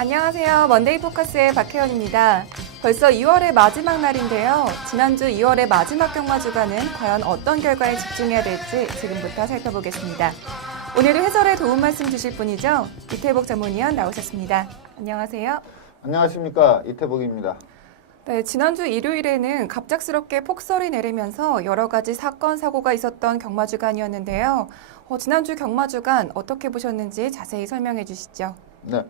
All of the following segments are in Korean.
안녕하세요. 먼데이 포커스의 박혜원입니다. 벌써 2월의 마지막 날인데요. 지난주 2월의 마지막 경마주간은 과연 어떤 결과에 집중해야 될지 지금부터 살펴보겠습니다. 오늘은 해설에 도움 말씀 주실 분이죠. 이태복 전문위원 나오셨습니다. 안녕하세요. 안녕하십니까, 이태복입니다. 네, 지난주 일요일에는 갑작스럽게 폭설이 내리면서 여러 가지 사건, 사고가 있었던 경마주간이었는데요. 지난주 경마주간 어떻게 보셨는지 자세히 설명해 주시죠. 네,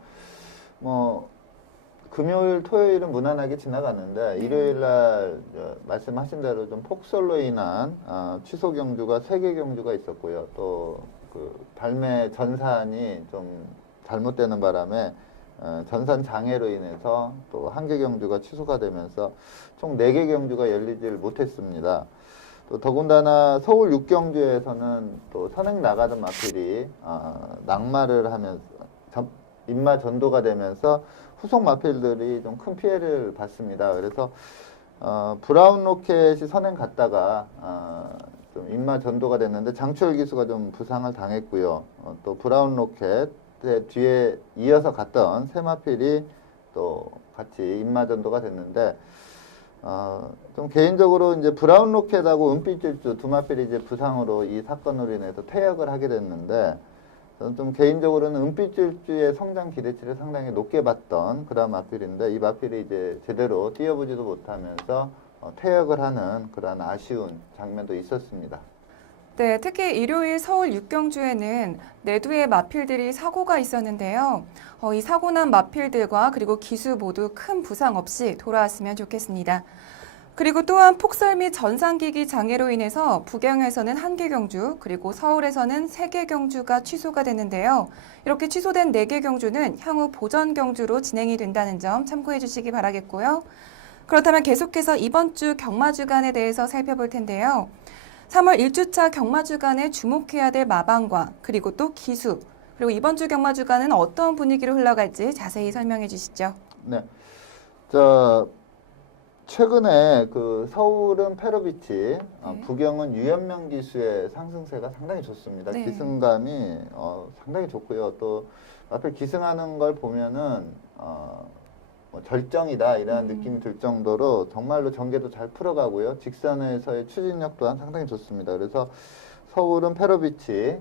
금요일, 토요일은 무난하게 지나갔는데, 일요일날 말씀하신 대로 좀 폭설로 인한 취소 경주가 3개 경주가 있었고요. 또 그 발매 전산이 좀 잘못되는 바람에 전산 장애로 인해서 또 1개 경주가 취소가 되면서 총 4개 경주가 열리질 못했습니다. 또 더군다나 서울 6경주에서는 또 선행 나가던 마필이 낙마를 하면서 인마 전도가 되면서 후속 마필들이 좀 큰 피해를 봤습니다. 그래서 브라운 로켓이 선행 갔다가 좀 인마 전도가 됐는데 장추열 기수가 좀 부상을 당했고요. 또 브라운 로켓 뒤에 이어서 갔던 세 마필이 또 같이 인마 전도가 됐는데 좀 개인적으로 이제 브라운 로켓하고 은빛질주 두 마필이 이제 부상으로 이 사건으로 인해서 퇴역을 하게 됐는데 저는 좀 개인적으로는 은빛질주의 성장 기대치를 상당히 높게 봤던 그런 마필인데 이 마필이 이제 제대로 뛰어보지도 못하면서 퇴역을 하는 그런 아쉬운 장면도 있었습니다. 네, 특히 일요일 서울 6경주에는 4두의 마필들이 사고가 있었는데요. 이 사고 난 마필들과 그리고 기수 모두 큰 부상 없이 돌아왔으면 좋겠습니다. 그리고 또한 폭설 및 전산기기 장애로 인해서 부경에서는 1개 경주, 그리고 서울에서는 3개 경주가 취소가 됐는데요. 이렇게 취소된 4개 경주는 향후 보전 경주로 진행이 된다는 점 참고해 주시기 바라겠고요. 그렇다면 계속해서 이번 주 경마주간에 대해서 살펴볼 텐데요. 3월 1주차 경마주간에 주목해야 될 마방과 그리고 또 기수, 그리고 이번 주 경마주간은 어떤 분위기로 흘러갈지 자세히 설명해 주시죠. 네. 최근에 그 서울은 페로비치, 부경은 유연명 기수의 상승세가 상당히 좋습니다. 네. 기승감이 상당히 좋고요. 또 앞에 기승하는 걸 보면은 절정이다 이런 느낌이 들 정도로 정말로 전개도 잘 풀어가고요. 직선에서의 추진력 또한 상당히 좋습니다. 그래서 서울은 페로비치,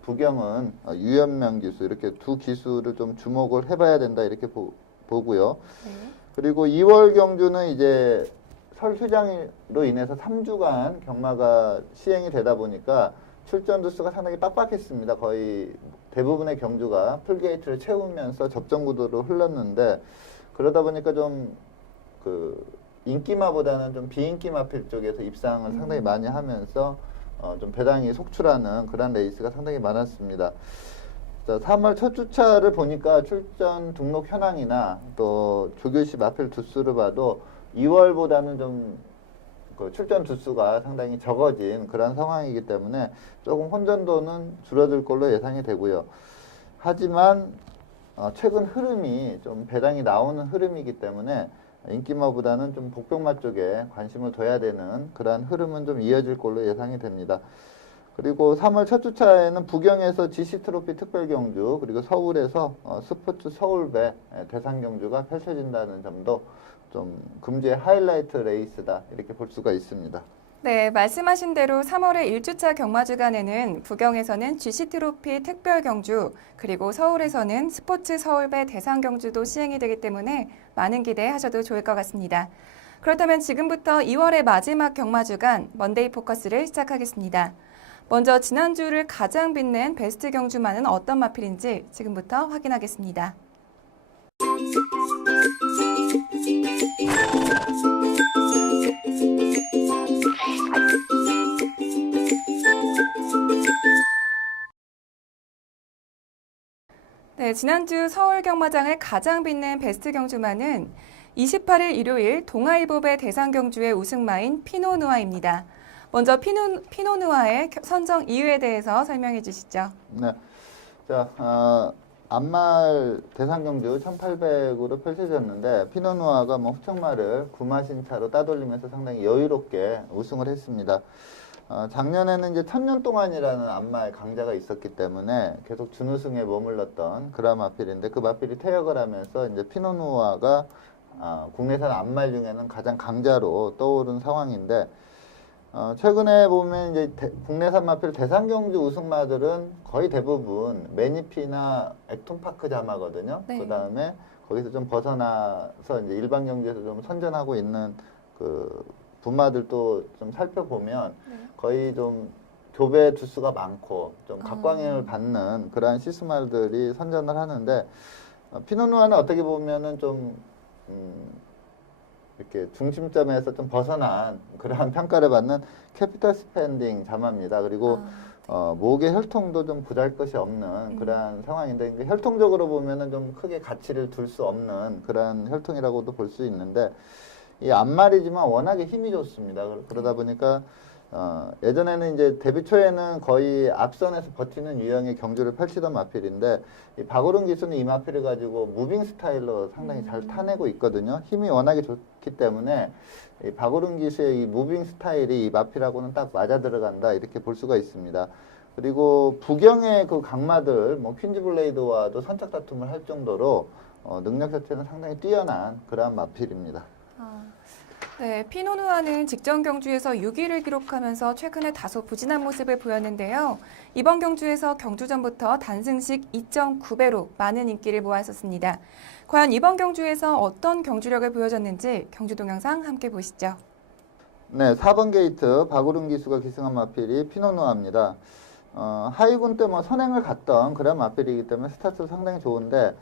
부경은 유연명 기수 이렇게 두 기수를 좀 주목을 해봐야 된다 이렇게 보고요. 네. 그리고 2월 경주는 이제 설 휴장으로 인해서 3주간 경마가 시행이 되다 보니까 출전 두수가 상당히 빡빡했습니다. 거의 대부분의 경주가 풀게이트를 채우면서 접전 구도로 흘렀는데 그러다 보니까 좀 그 인기마보다는 좀 비인기마필 쪽에서 입상을 상당히 많이 하면서 좀 배당이 속출하는 그런 레이스가 상당히 많았습니다. 3월 첫 주차를 보니까 출전 등록 현황이나 또 조교시 마필 두수를 봐도 2월보다는 좀 그 출전 두수가 상당히 적어진 그런 상황이기 때문에 조금 혼전도는 줄어들 걸로 예상이 되고요. 하지만 최근 흐름이 좀 배당이 나오는 흐름이기 때문에 인기마보다는 좀 복병마 쪽에 관심을 둬야 되는 그러한 흐름은 좀 이어질 걸로 예상이 됩니다. 그리고 3월 첫 주차에는 부경에서 GC 트로피 특별 경주 그리고 서울에서 스포츠 서울배 대상 경주가 펼쳐진다는 점도 좀 금주의 하이라이트 레이스다 이렇게 볼 수가 있습니다. 네, 말씀하신 대로 3월의 1주차 경마주간에는 부경에서는 GC 트로피 특별 경주, 그리고 서울에서는 스포츠 서울배 대상 경주도 시행이 되기 때문에 많은 기대하셔도 좋을 것 같습니다. 그렇다면 지금부터 2월의 마지막 경마주간 먼데이 포커스를 시작하겠습니다. 먼저 지난주를 가장 빛낸 베스트 경주만은 어떤 마필인지 지금부터 확인하겠습니다. 네, 지난주 서울 경마장을 가장 빛낸 베스트 경주만은 28일 일요일 동아일보배 대상 경주의 우승마인 피노누아입니다. 먼저 피노누아의 선정 이유에 대해서 설명해 주시죠. 네. 안말 대상경주 1800으로 펼쳐졌는데 피노누아가 후청마를 구마신차로 따돌리면서 상당히 여유롭게 우승을 했습니다. 작년에는 이제 1000년 동안이라는 안마의 강자가 있었기 때문에 계속 준우승에 머물렀던 그런 마필인데 그 마필이 퇴역을 하면서 이제 피노누아가 국내산 안말 중에는 가장 강자로 떠오른 상황인데 최근에 보면 이제 국내산 마필 대상경주 우승마들은 거의 대부분 매니피나 액톤파크 자마거든요. 네. 그 다음에 거기서 좀 벗어나서 이제 일반 경주에서 좀 선전하고 있는 그 분마들도 좀 살펴보면 네. 거의 좀 교배 두수가 많고 좀 각광을 받는 그러한 시스말들이 선전을 하는데 피노누아는 어떻게 보면은 좀 이렇게 중심점에서 좀 벗어난 그러한 평가를 받는 캐피털 스펜딩 자마입니다. 그리고 목의 혈통도 좀 보잘것이 없는 그러한 상황인데 혈통적으로 보면은 좀 크게 가치를 둘 수 없는 그러한 혈통이라고도 볼 수 있는데 이 앞말이지만 워낙에 힘이 좋습니다. 그러다 보니까 예전에는 이제 데뷔 초에는 거의 앞선에서 버티는 유형의 경주를 펼치던 마필인데 이 박오른 기수는 이 마필을 가지고 무빙 스타일로 상당히 잘 타내고 있거든요. 힘이 워낙에 좋기 때문에 이 박오른 기수의 이 무빙 스타일이 이 마필하고는 딱 맞아 들어간다 이렇게 볼 수가 있습니다. 그리고 부경의 그 강마들 뭐 퀸즈 블레이드와도 선착 다툼을 할 정도로 능력 자체는 상당히 뛰어난 그러한 마필입니다. 네, 피노누아는 직전 경주에서 6위를 기록하면서 최근에 다소 부진한 모습을 보였는데요. 이번 경주에서 경주 전부터 단승식 2.9배로 많은 인기를 모았었습니다. 과연 이번 경주에서 어떤 경주력을 보여줬는지 경주 동영상 함께 보시죠. 네, 4번 게이트 박오른 기수가 기승한 마필이 피노누아입니다. 하이군 때 뭐 선행을 갔던 그런 마필이기 때문에 스타트도 상당히 좋은데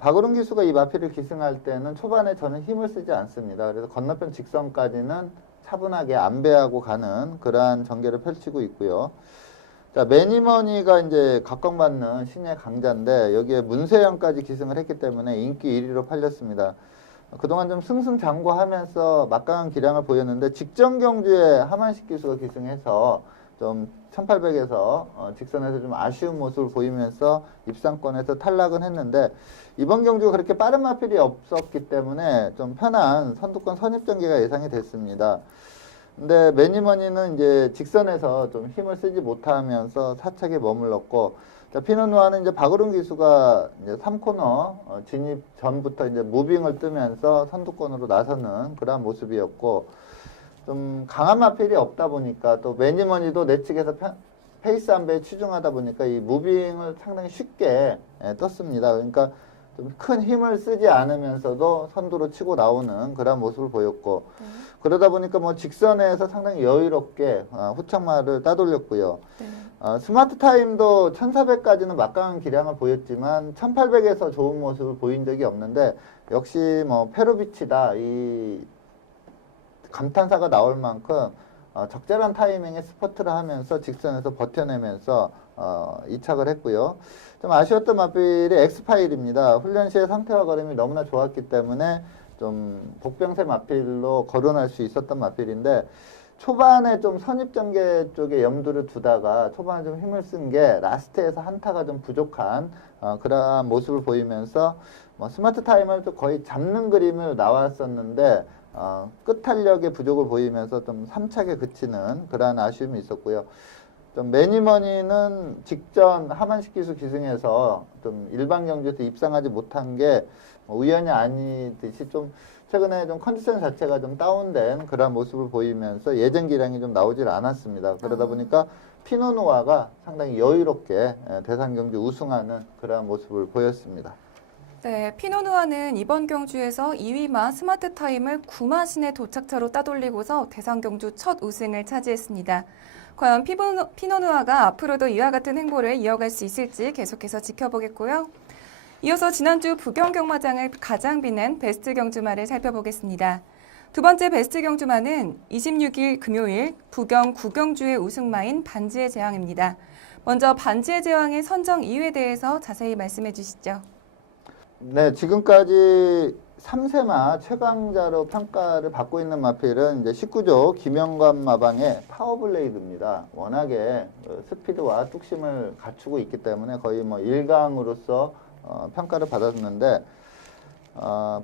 박오른 기수가 이 마필을 기승할 때는 초반에 저는 힘을 쓰지 않습니다. 그래서 건너편 직선까지는 차분하게 안배하고 가는 그러한 전개를 펼치고 있고요. 자, 매니머니가 이제 각광받는 신예 강자인데 여기에 문세영까지 기승을 했기 때문에 인기 1위로 팔렸습니다. 그동안 좀 승승장구하면서 막강한 기량을 보였는데 직전 경주에 하만식 기수가 기승해서 좀 1800에서 직선에서 좀 아쉬운 모습을 보이면서 입상권에서 탈락은 했는데 이번 경주가 그렇게 빠른 마필이 없었기 때문에 좀 편한 선두권 선입 전개가 예상이 됐습니다. 근데 매니머니는 이제 직선에서 좀 힘을 쓰지 못하면서 사착에 머물렀고 피노누아는 이제 박오른 기수가 이제 3코너 진입 전부터 이제 무빙을 뜨면서 선두권으로 나서는 그러한 모습이었고 좀 강한 마필이 없다 보니까 또 매니머니도 내 측에서 페이스 안배에 치중하다 보니까 이 무빙을 상당히 쉽게 떴습니다. 그러니까 좀 큰 힘을 쓰지 않으면서도 선두로 치고 나오는 그런 모습을 보였고 그러다 보니까 뭐 직선에서 상당히 여유롭게 후착마를 따돌렸고요. 스마트 타임도 1400까지는 막강한 기량을 보였지만 1800에서 좋은 모습을 보인 적이 없는데 역시 뭐 페로비치다 이 감탄사가 나올 만큼 적절한 타이밍에 스퍼트를 하면서 직선에서 버텨내면서 이착을 했고요. 좀 아쉬웠던 마필이 엑스파일입니다. 훈련 시에 상태와 걸음이 너무나 좋았기 때문에 좀 복병세 마필로 거론할 수 있었던 마필인데 초반에 좀 선입전개 쪽에 염두를 두다가 초반에 좀 힘을 쓴 게 라스트에서 한타가 좀 부족한 그러한 모습을 보이면서 뭐 스마트 타임을 또 거의 잡는 그림을 나왔었는데 끝탄력의 부족을 보이면서 좀 3착에 그치는 그러한 아쉬움이 있었고요. 좀 매니머니는 직전 하만식 기수 기승에서 좀 일반 경주에서 입상하지 못한 게 우연이 아니듯이 좀 최근에 좀 컨디션 자체가 좀 다운된 그런 모습을 보이면서 예전 기량이 좀 나오질 않았습니다. 그러다 보니까 피노누아가 상당히 여유롭게 대상 경주 우승하는 그런 모습을 보였습니다. 네, 피노누아는 이번 경주에서 2위마 스마트 타임을 9마신의 도착차로 따돌리고서 대상 경주 첫 우승을 차지했습니다. 과연 피노누아가 앞으로도 이와 같은 행보를 이어갈 수 있을지 계속해서 지켜보겠고요. 이어서 지난주 부경 경마장을 가장 빛낸 베스트 경주마를 살펴보겠습니다. 두 번째 베스트 경주마는 26일 금요일 부경 9경주의 우승마인 반지의 제왕입니다. 먼저 반지의 제왕의 선정 이유에 대해서 자세히 말씀해 주시죠. 네, 지금까지 3세마 최강자로 평가를 받고 있는 마필은 이제 19조 김영관 마방의 파워블레이드입니다. 워낙에 스피드와 뚝심을 갖추고 있기 때문에 거의 뭐 1강으로서 평가를 받았는데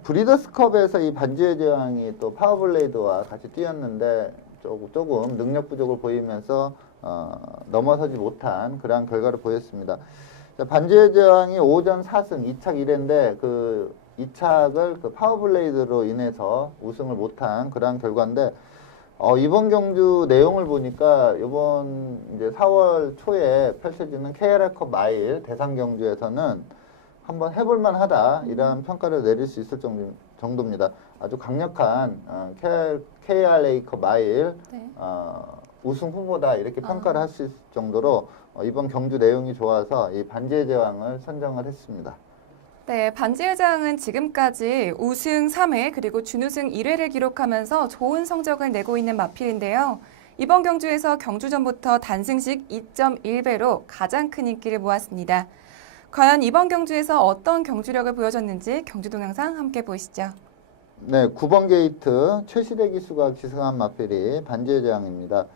브리더스컵에서 이 반지의 제왕이 또 파워블레이드와 같이 뛰었는데 조금 능력 부족을 보이면서 넘어서지 못한 그러한 결과를 보였습니다. 자, 반지의 제왕이 오전 4승 2착 1회인데 그 2착을 그 파워블레이드로 인해서 우승을 못한 그러한 결과인데 이번 경주 내용을 보니까 이번 이제 4월 초에 펼쳐지는 KR컵 마일 대상 경주에서는 한번 해볼만 하다 이런 평가를 내릴 수 있을 정도입니다. 아주 강력한 KRA컵 마일 네. 우승 후보다 이렇게 평가를 할 수 있을 정도로 이번 경주 내용이 좋아서 이 반지의 제왕을 선정을 했습니다. 네, 반지의 제왕은 지금까지 우승 3회 그리고 준우승 1회를 기록하면서 좋은 성적을 내고 있는 마필인데요. 이번 경주에서 경주 전부터 단승식 2.1배로 가장 큰 인기를 모았습니다. 과연 이번 경주에서 어떤 경주력을 보여줬는지 경주 동영상 함께 보시죠. 네, 9번 게이트 최시대 기수가 기승한 마필이 반지의 제왕입니다.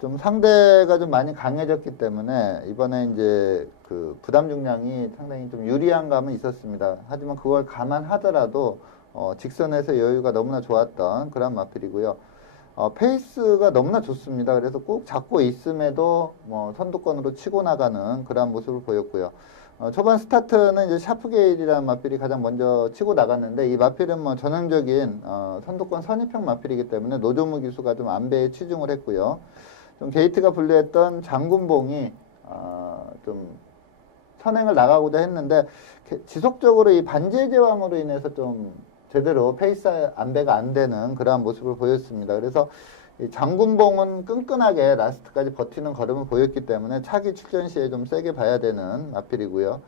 좀 상대가 좀 많이 강해졌기 때문에 이번에 이제 그 부담 중량이 상당히 좀 유리한 감은 있었습니다. 하지만 그걸 감안하더라도 직선에서 여유가 너무나 좋았던 그런 마필이고요. 페이스가 너무나 좋습니다. 그래서 꼭 잡고 있음에도 선두권으로 치고 나가는 그런 모습을 보였고요. 초반 스타트는 이제 샤프게일이라는 마필이 가장 먼저 치고 나갔는데 이 마필은 전형적인 선두권 선입형 마필이기 때문에 노조무 기수가 좀 안배에 치중을 했고요. 좀 게이트가 분류했던 장군봉이 좀 선행을 나가고자 했는데 지속적으로 이 반지의 제왕으로 인해서 좀 제대로 페이스 안배가 안 되는 그러한 모습을 보였습니다. 그래서 이 장군봉은 끈끈하게 라스트까지 버티는 걸음을 보였기 때문에 차기 출전 시에 좀 세게 봐야 되는 마필이고요.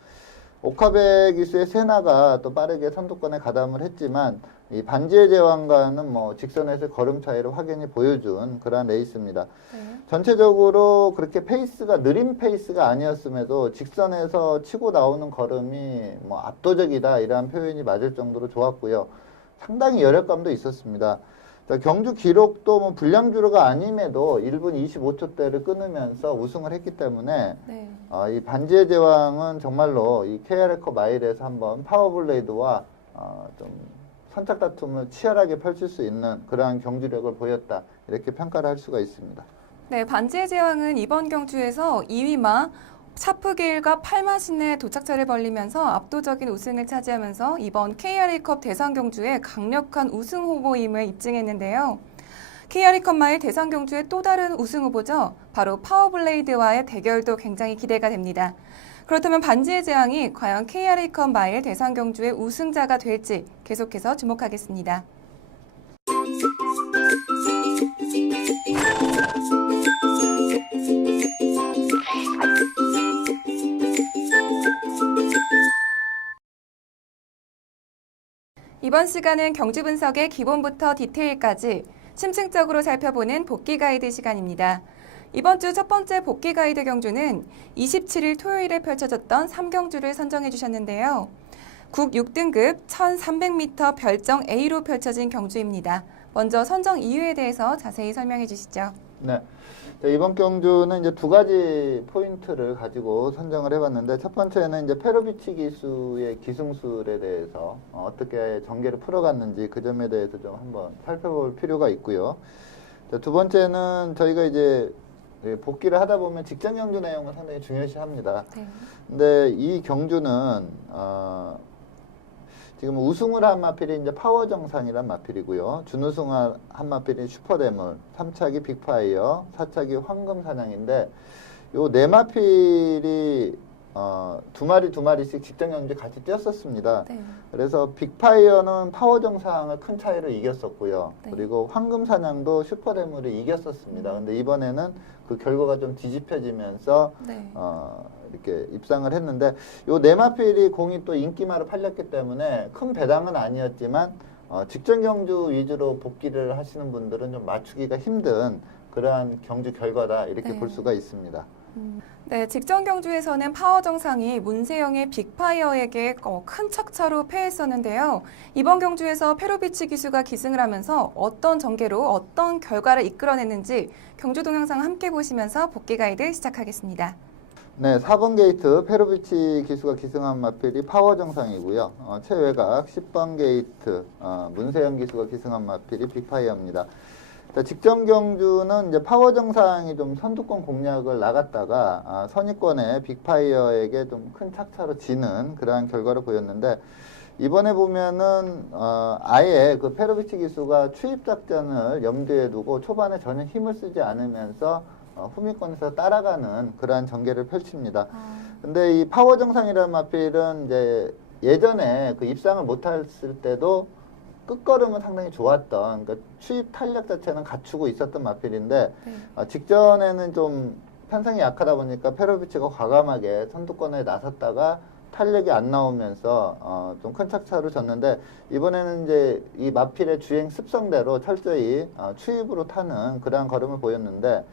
오카베 기수의 세나가 또 빠르게 선두권에 가담을 했지만 이 반지의 제왕과는 직선에서 걸음 차이를 확연히 보여준 그러한 레이스입니다. 네. 전체적으로 그렇게 페이스가 느린 페이스가 아니었음에도 직선에서 치고 나오는 걸음이 압도적이다 이러한 표현이 맞을 정도로 좋았고요. 상당히 열혈감도 있었습니다. 자, 경주 기록도 불량주로가 아님에도 1분 25초대를 끊으면서 우승을 했기 때문에 네. 이 반지의 제왕은 정말로 이 KR컵 마일에서 한번 파워블레이드와 좀 선착 다툼을 치열하게 펼칠 수 있는 그러한 경주력을 보였다 이렇게 평가를 할 수가 있습니다. 네, 반지의 제왕은 이번 경주에서 2위마 샤프게일과 8마 시내 도착차를 벌리면서 압도적인 우승을 차지하면서 이번 KRA컵 대상 경주의 강력한 우승 후보임을 입증했는데요. KRA컵 마일 대상 경주의 또 다른 우승 후보죠. 바로 파워블레이드와의 대결도 굉장히 기대가 됩니다. 그렇다면 반지의 제왕이 과연 KRA컵 마일 대상 경주의 우승자가 될지 계속해서 주목하겠습니다. 이번 시간은 경주 분석의 기본부터 디테일까지 심층적으로 살펴보는 복귀 가이드 시간입니다. 이번 주 첫 번째 복귀 가이드 경주는 27일 토요일에 펼쳐졌던 3경주를 선정해 주셨는데요. 국 6등급 1300m 별정 A로 펼쳐진 경주입니다. 먼저 선정 이유에 대해서 자세히 설명해 주시죠. 네. 이번 경주는 이제 두 가지 포인트를 가지고 선정을 해봤는데 첫 번째는 이제 페로비치 기수의 기승술에 대해서 어떻게 전개를 풀어갔는지 그 점에 대해서 좀 한번 살펴볼 필요가 있고요. 두 번째는 저희가 이제 복귀를 하다 보면 직전 경주 내용을 상당히 중요시합니다. 네. 근데 이 경주는 지금 우승을 한 마필이 이제 파워정상이란 마필이고요. 준우승을 한 마필이 슈퍼대물, 3착이 빅파이어, 4착이 황금사냥인데 요 네 마필이 두 마리씩 직전 경주에 같이 뛰었었습니다. 네. 그래서 빅파이어는 파워정상을 큰 차이로 이겼었고요. 네. 그리고 황금사냥도 슈퍼대물을 이겼었습니다. 근데 이번에는 그 결과가 좀 뒤집혀지면서 네. 이렇게 입상을 했는데 요 네마필이 공이 또 인기마로 팔렸기 때문에 큰 배당은 아니었지만 직전 경주 위주로 복귀를 하시는 분들은 좀 맞추기가 힘든 그러한 경주 결과다 이렇게 네. 볼 수가 있습니다. 네, 직전 경주에서는 파워정상이 문세영의 빅파이어에게 큰 척차로 패했었는데요. 이번 경주에서 페로비치 기수가 기승을 하면서 어떤 전개로 어떤 결과를 이끌어냈는지 경주 동영상 함께 보시면서 복귀 가이드 시작하겠습니다. 네, 4번 게이트 페로비치 기수가 기승한 마필이 파워정상이고요. 최외곽 10번 게이트 문세영 기수가 기승한 마필이 빅파이어입니다. 자, 직전 경주는 이제 파워 정상이 좀 선두권 공략을 나갔다가 선입권의 빅파이어에게 좀 큰 착차로 지는 그러한 결과를 보였는데, 이번에 보면은 아예 그 페로비치 기수가 추입 작전을 염두에 두고 초반에 전혀 힘을 쓰지 않으면서 후미권에서 따라가는 그러한 전개를 펼칩니다. 근데 이 파워 정상이라는 마필은 이제 예전에 그 입상을 못했을 때도 끝걸음은 상당히 좋았던, 그러니까 추입 탄력 자체는 갖추고 있었던 마필인데, 직전에는 좀 편성이 약하다 보니까 페로비치가 과감하게 선두권에 나섰다가 탄력이 안 나오면서 좀 큰 착차로 졌는데, 이번에는 이제 이 마필의 주행 습성대로 철저히 추입으로 타는 그러한 걸음을 보였는데,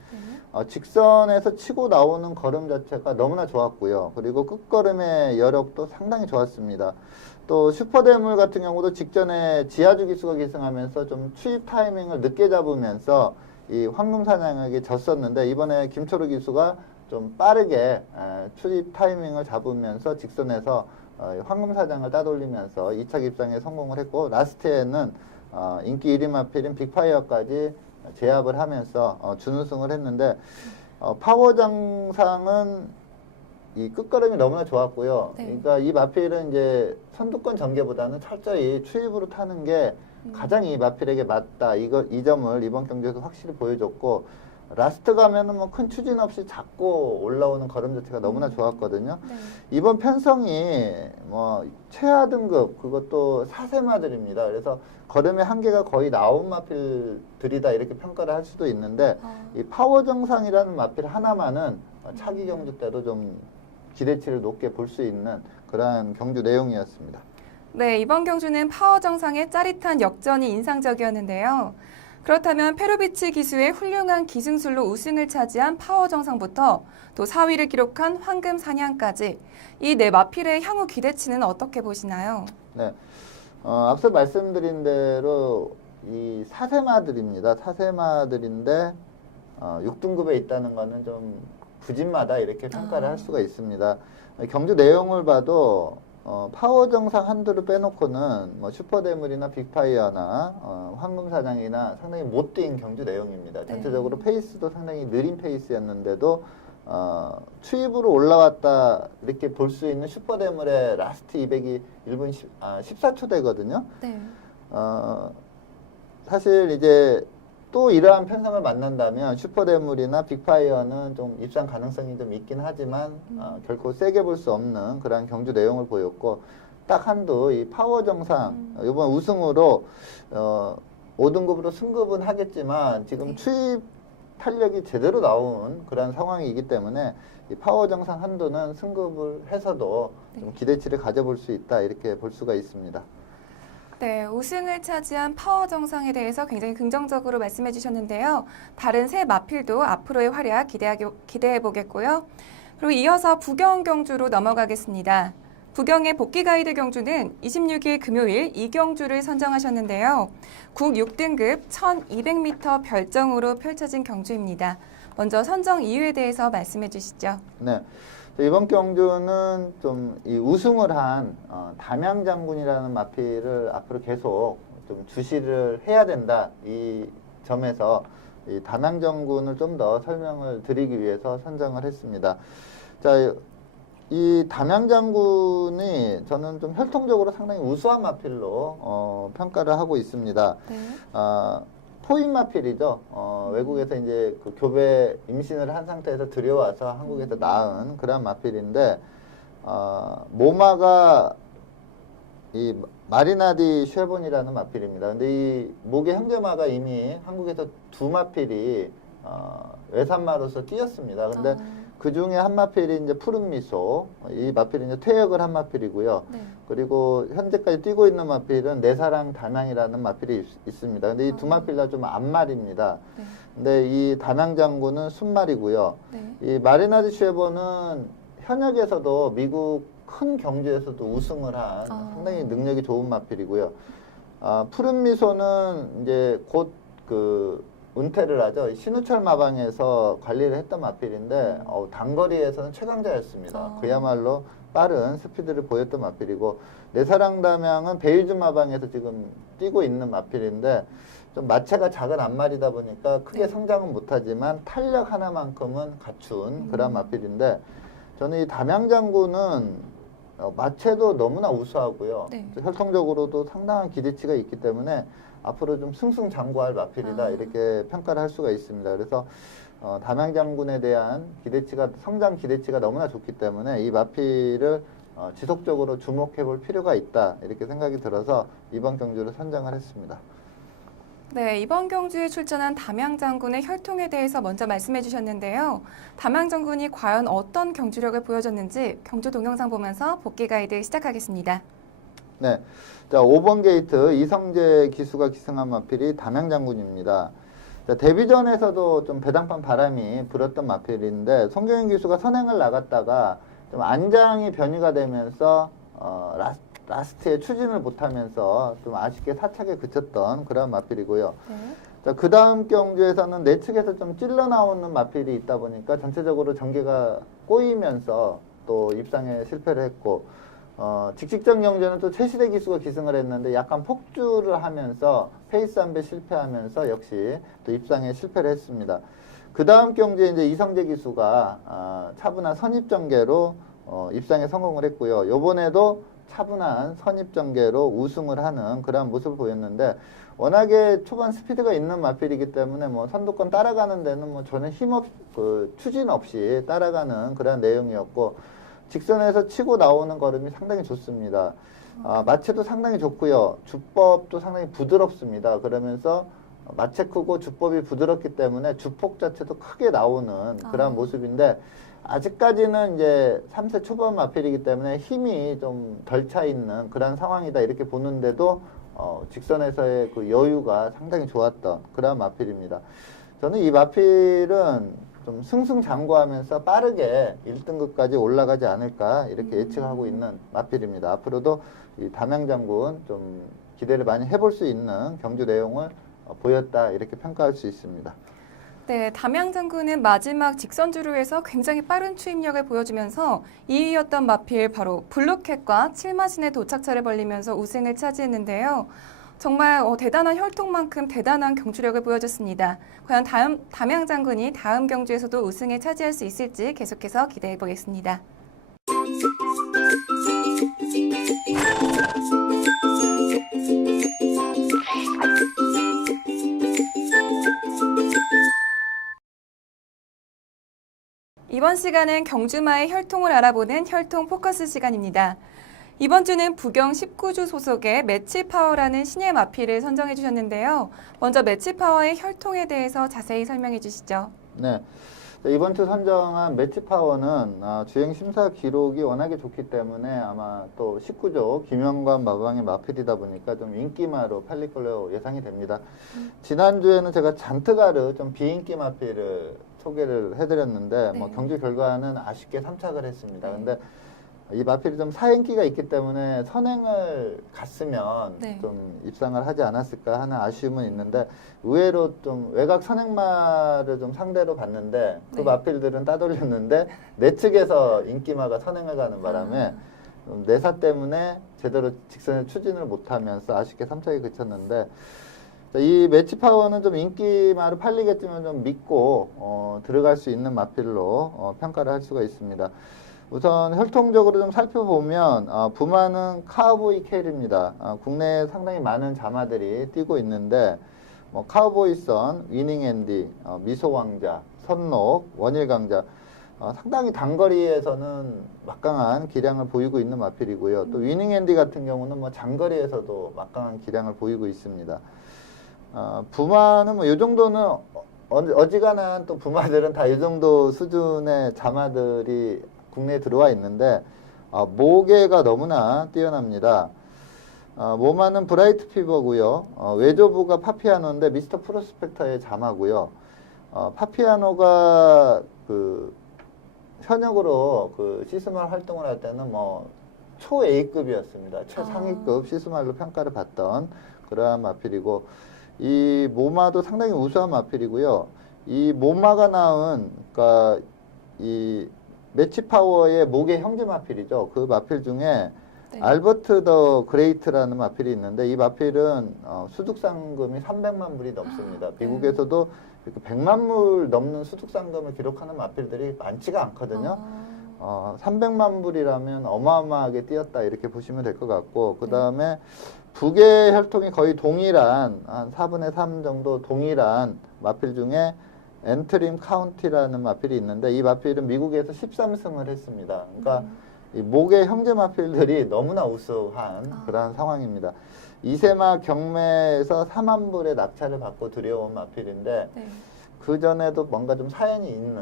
직선에서 치고 나오는 걸음 자체가 너무나 좋았고요. 그리고 끝걸음의 여력도 상당히 좋았습니다. 또 슈퍼대물 같은 경우도 직전에 지하주 기수가 기승하면서 좀 추입 타이밍을 늦게 잡으면서 이 황금사냥에게 졌었는데, 이번에 김초로 기수가 좀 빠르게 추입 타이밍을 잡으면서 직선에서 황금사냥을 따돌리면서 2차 입상에 성공을 했고, 라스트에는 인기 1위 마필인 빅파이어까지 제압을 하면서 준우승을 했는데, 파워 정상은 이 끝걸음이 너무나 좋았고요. 네. 그러니까 이 마필은 이제 선두권 전개보다는 철저히 추입으로 타는 게 가장 이 마필에게 맞다. 이 점을 이번 경기에서 확실히 보여줬고, 라스트 가면은 뭐 큰 추진 없이 잡고 올라오는 걸음 자체가 너무나 좋았거든요. 네. 이번 편성이 뭐 최하 등급, 그것도 사세마들입니다. 그래서 걸음의 한계가 거의 나온 마필들이다 이렇게 평가를 할 수도 있는데, 이 파워 정상이라는 마필 하나만은 차기 경주 때도 좀 기대치를 높게 볼 수 있는 그러한 경주 내용이었습니다. 네, 이번 경주는 파워 정상의 짜릿한 역전이 인상적이었는데요. 그렇다면 페로비치 기수의 훌륭한 기승술로 우승을 차지한 파워 정상부터 또 4위를 기록한 황금 사냥까지 이 네 마필의 향후 기대치는 어떻게 보시나요? 네, 앞서 말씀드린 대로 이 사세마들입니다. 사세마들인데 6등급에 있다는 거는 좀 부진마다 이렇게 평가를 할 수가 있습니다. 경주 내용을 봐도 파워 정상 한두를 빼놓고는 뭐 슈퍼대물이나 빅파이어나 황금사냥이나 상당히 못 뛴 경주 내용입니다. 전체적으로 페이스도 상당히 느린 페이스였는데도 추입으로 올라왔다 이렇게 볼 수 있는 슈퍼대물의 라스트 200이 1분 14초 되거든요. 네. 사실 이제 또 이러한 편성을 만난다면 슈퍼대물이나 빅파이어는 좀 입상 가능성이 좀 있긴 하지만 결코 세게 볼 수 없는 그런 경주 내용을 보였고, 딱 한두 이 파워 정상 이번 우승으로 5등급으로 승급은 하겠지만 지금 추입 탄력이 제대로 나온 그런 상황이기 때문에 이 파워 정상 한두는 승급을 해서도 좀 기대치를 가져볼 수 있다 이렇게 볼 수가 있습니다. 네, 우승을 차지한 파워 정상에 대해서 굉장히 긍정적으로 말씀해 주셨는데요. 다른 세 마필도 앞으로의 활약 기대해 보겠고요. 그리고 이어서 부경 경주로 넘어가겠습니다. 부경의 복귀 가이드 경주는 26일 금요일 이 경주를 선정하셨는데요. 국 6등급 1200m 별정으로 펼쳐진 경주입니다. 먼저 선정 이유에 대해서 말씀해 주시죠. 네. 이번 경주는 좀 이 우승을 한 담양장군이라는 마필을 앞으로 계속 좀 주시를 해야 된다. 이 점에서 이 담양장군을 좀 더 설명을 드리기 위해서 선정을 했습니다. 자, 이 담양장군이 저는 좀 혈통적으로 상당히 우수한 마필로 평가를 하고 있습니다. 네. 토인 마필이죠. 외국에서 이제 그 교배 임신을 한 상태에서 들여와서 한국에서 낳은 그런 마필인데, 모마가 이 마리나디 쉐본이라는 마필입니다. 근데 이 목의 형제마가 이미 한국에서 두 마필이 외산마로서 뛰었습니다. 근데 그 중에 한 마필이 이제 푸른 미소, 이 마필이 이제 퇴역을 한 마필이고요. 네. 그리고 현재까지 뛰고 있는 마필은 내사랑 담양이라는 마필이 있습니다. 근데 이 두 마필 다 좀 앞말입니다. 네. 근데 이 담양 장군은 순말이고요. 네. 이 마리나드 쉐버는 현역에서도 미국 큰 경주에서도 우승을 한 상당히 능력이 좋은 마필이고요. 푸른 미소는 이제 곧 그 은퇴를 하죠. 신우철 마방에서 관리를 했던 마필인데 단거리에서는 최강자였습니다. 그야말로 빠른 스피드를 보였던 마필이고, 내사랑 담양은 베이즈마방에서 지금 뛰고 있는 마필인데 좀 마체가 작은 앞말이다 보니까 크게 네. 성장은 못하지만 탄력 하나만큼은 갖춘 그런 마필인데 저는 이 담양장군은 마체도 너무나 우수하고요. 네. 혈통적으로도 상당한 기대치가 있기 때문에 앞으로 좀 승승장구할 마필이다 이렇게 평가를 할 수가 있습니다. 그래서 담양장군에 대한 기대치가 성장 기대치가 너무나 좋기 때문에 이 마필을 지속적으로 주목해 볼 필요가 있다 이렇게 생각이 들어서 이번 경주를 선정을 했습니다. 네, 이번 경주에 출전한 담양장군의 혈통에 대해서 먼저 말씀해 주셨는데요. 담양장군이 과연 어떤 경주력을 보여줬는지 경주 동영상 보면서 복귀 가이드 시작하겠습니다. 네, 자 5번 게이트 이성재 기수가 기승한 마필이 담양장군입니다. 자, 데뷔전에서도 좀 배당판 바람이 불었던 마필인데 송경인 기수가 선행을 나갔다가 좀 안장이 변이가 되면서 라스트에 추진을 못하면서 좀 아쉽게 사착에 그쳤던 그런 마필이고요. 네. 자, 그 다음 경주에서는 내측에서 좀 찔러 나오는 마필이 있다 보니까 전체적으로 전개가 꼬이면서 또 입상에 실패를 했고, 직직전 경주는 또 최시대 기수가 기승을 했는데 약간 폭주를 하면서 페이스 안배 실패하면서 역시 또 입상에 실패를 했습니다. 그 다음 경주에 이제 이성재 기수가 차분한 선입전개로 입상에 성공을 했고요. 요번에도 차분한 선입전개로 우승을 하는 그런 모습을 보였는데 워낙에 초반 스피드가 있는 마필이기 때문에 뭐 선두권 따라가는 데는 뭐 전혀 추진 없이 따라가는 그런 내용이었고 직선에서 치고 나오는 걸음이 상당히 좋습니다. 마체도 상당히 좋고요. 주법도 상당히 부드럽습니다. 그러면서 마체 크고 주법이 부드럽기 때문에 주폭 자체도 크게 나오는 그런 모습인데 아직까지는 이제 3세 초반 마필이기 때문에 힘이 좀 덜 차 있는 그런 상황이다 이렇게 보는데도 직선에서의 그 여유가 상당히 좋았던 그런 마필입니다. 저는 이 마필은 좀 승승장구하면서 빠르게 1등급까지 올라가지 않을까 이렇게 예측하고 있는 마필입니다. 앞으로도 이 담양장군 좀 기대를 많이 해볼 수 있는 경주 내용을 보였다 이렇게 평가할 수 있습니다. 네, 담양장군은 마지막 직선주로에서 굉장히 빠른 추임력을 보여주면서 2위였던 마필 바로 블루캣과 7마신의 도착차를 벌리면서 우승을 차지했는데요. 정말 대단한 혈통만큼 대단한 경주력을 보여줬습니다. 과연 담양장군이 다음 경주에서도 우승을 차지할 수 있을지 계속해서 기대해 보겠습니다. 이번 시간은 경주마의 혈통을 알아보는 혈통 포커스 시간입니다. 이번 주는 부경 19주 소속의 매치파워라는 신예 마필을 선정해 주셨는데요. 먼저 매치파워의 혈통에 대해서 자세히 설명해 주시죠. 네. 이번 주 선정한 매치파워는 주행 심사 기록이 워낙에 좋기 때문에 아마 또 19조 김영관 마방의 마필이다 보니까 좀 인기마로 팔릴 걸로 예상이 됩니다. 지난주에는 제가 잔트가르 좀 비인기 마필을 소개를 해드렸는데 네. 뭐 경주 결과는 아쉽게 3착을 했습니다. 근데 이 마필이 좀 사행기가 있기 때문에 선행을 갔으면 네. 좀 입상을 하지 않았을까 하는 아쉬움은 있는데 의외로 좀 외곽 선행마를 좀 상대로 봤는데 그 네. 마필들은 따돌렸는데 내측에서 인기마가 선행을 가는 바람에 내사 때문에 제대로 직선을 추진을 못하면서 아쉽게 3착에 그쳤는데 이 매치파워는 좀 인기마로 팔리겠지만 좀 믿고 들어갈 수 있는 마필로 평가를 할 수가 있습니다. 우선 혈통적으로 좀 살펴보면 부마는 카우보이 케일입니다. 국내에 상당히 많은 자마들이 뛰고 있는데 뭐 카우보이선, 위닝앤디, 미소왕자, 선록, 원일강자 상당히 단거리에서는 막강한 기량을 보이고 있는 마필이고요. 또 위닝앤디 같은 경우는 뭐 장거리에서도 막강한 기량을 보이고 있습니다. 부마는 뭐 이 정도는 어지간한 또 부마들은 다 이 정도 수준의 자마들이 국내에 들어와 있는데 모계가 너무나 뛰어납니다. 모마는 브라이트 피버고요. 외조부가 파피아노인데 미스터 프로스펙터의 자마고요. 파피아노가 그 현역으로 그 시스말 활동을 할 때는 뭐 초 A급이었습니다. 최상위급 시스말로 평가를 받던 그러한 마필이고 이 모마도 상당히 우수한 마필이고요. 이 모마가 낳은 그러니까 이 매치파워의 목의 형제 마필이죠. 그 마필 중에 네. 알버트 더 그레이트라는 마필이 있는데 이 마필은 수득상금이 300만 불이 넘습니다. 미국에서도 100만 불 넘는 수득상금을 기록하는 마필들이 많지가 않거든요. 300만 불이라면 어마어마하게 뛰었다 이렇게 보시면 될 것 같고 그 다음에 북의 혈통이 거의 동일한 한 4분의 3 정도 동일한 마필 중에 엔트림 카운티라는 마필이 있는데 이 마필은 미국에서 13승을 했습니다. 그러니까 이 목의 형제 마필들이 너무나 우수한 그런 상황입니다. 이세마 경매에서 4만 불의 낙찰을 받고 들여온 마필인데 네. 그 전에도 뭔가 좀 사연이 있는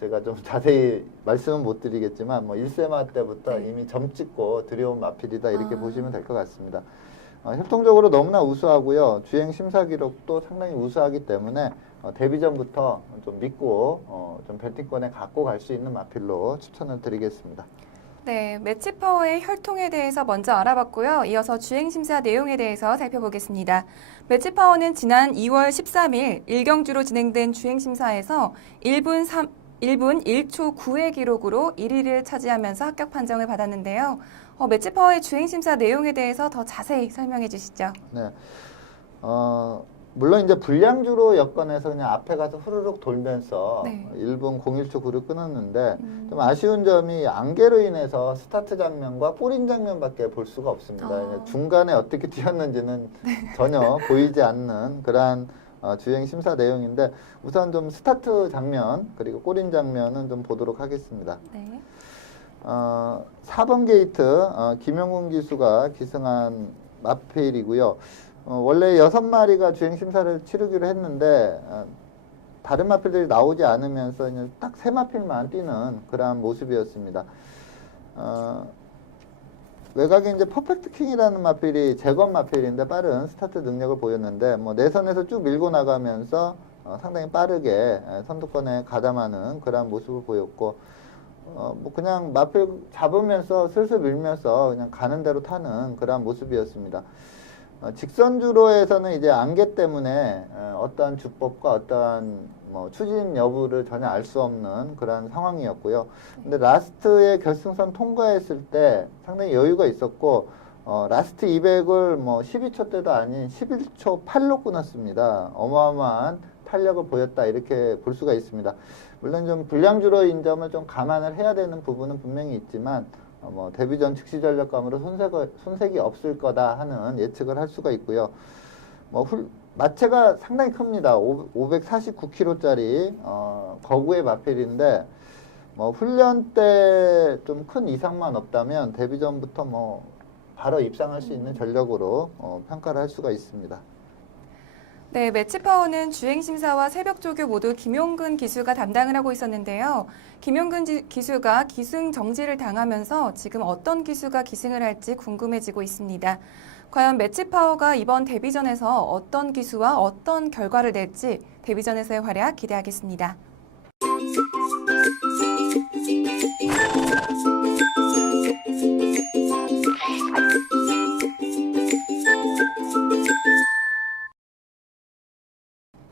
제가 좀 자세히 말씀은 못 드리겠지만 뭐 1세마 때부터 네. 이미 점 찍고 들여온 마필이다 이렇게 보시면 될 것 같습니다. 혈통적으로 너무나 우수하고요. 주행 심사 기록도 상당히 우수하기 때문에 데뷔 전부터 좀 믿고 좀 배팅권에 갖고 갈 수 있는 마필로 추천을 드리겠습니다. 네, 매치 파워의 혈통에 대해서 먼저 알아봤고요. 이어서 주행 심사 내용에 대해서 살펴보겠습니다. 매치 파워는 지난 2월 13일 1경주로 진행된 주행 심사에서 1분 1초 9의 기록으로 1위를 차지하면서 합격 판정을 받았는데요. 매치 파워의 주행 심사 내용에 대해서 더 자세히 설명해 주시죠. 네. 물론 이제 불량주로 여건에서 그냥 앞에 가서 후루룩 돌면서 네. 1분 01초 9를 끊었는데 좀 아쉬운 점이 안개로 인해서 스타트 장면과 꼬린 장면밖에 볼 수가 없습니다. 중간에 어떻게 뛰었는지는 전혀 보이지 않는 그러한 주행 심사 내용인데 우선 좀 스타트 장면 그리고 꼬린 장면은 좀 보도록 하겠습니다. 네. 4번 게이트 김영훈 기수가 기승한 마필이고요. 원래 6마리가 주행심사를 치르기로 했는데 다른 마필들이 나오지 않으면서 그냥 딱 3마필만 뛰는 그러한 모습이었습니다. 외곽에 이제 퍼펙트 킹이라는 마필이 재건 마필인데 빠른 스타트 능력을 보였는데 뭐 내선에서 쭉 밀고 나가면서 상당히 빠르게 선두권에 가담하는 그러한 모습을 보였고 뭐 그냥 마필 잡으면서 슬슬 밀면서 그냥 가는 대로 타는 그러한 모습이었습니다. 직선주로에서는 이제 안개 때문에 어떠한 주법과 어떠한 뭐 추진 여부를 전혀 알 수 없는 그런 상황이었고요. 근데 라스트에 결승선 통과했을 때 상당히 여유가 있었고 라스트 200을 뭐 12초 때도 아닌 11초 8로 끊었습니다. 어마어마한 탄력을 보였다 이렇게 볼 수가 있습니다. 물론 좀 불량주로인 점을 좀 감안을 해야 되는 부분은 분명히 있지만 뭐 데뷔 전 즉시 전력감으로 손색이 없을 거다 하는 예측을 할 수가 있고요. 뭐 마체가 상당히 큽니다. 549kg짜리 거구의 마필인데 뭐 훈련 때 좀 큰 이상만 없다면 데뷔 전부터 뭐 바로 입상할 수 있는 전력으로 평가를 할 수가 있습니다. 네, 매치 파워는 주행 심사와 새벽 조교 모두 김용근 기수가 담당을 하고 있었는데요. 김용근 기수가 기승 정지를 당하면서 지금 어떤 기수가 기승을 할지 궁금해지고 있습니다. 과연 매치 파워가 이번 데뷔전에서 어떤 기수와 어떤 결과를 낼지 데뷔전에서의 활약 기대하겠습니다.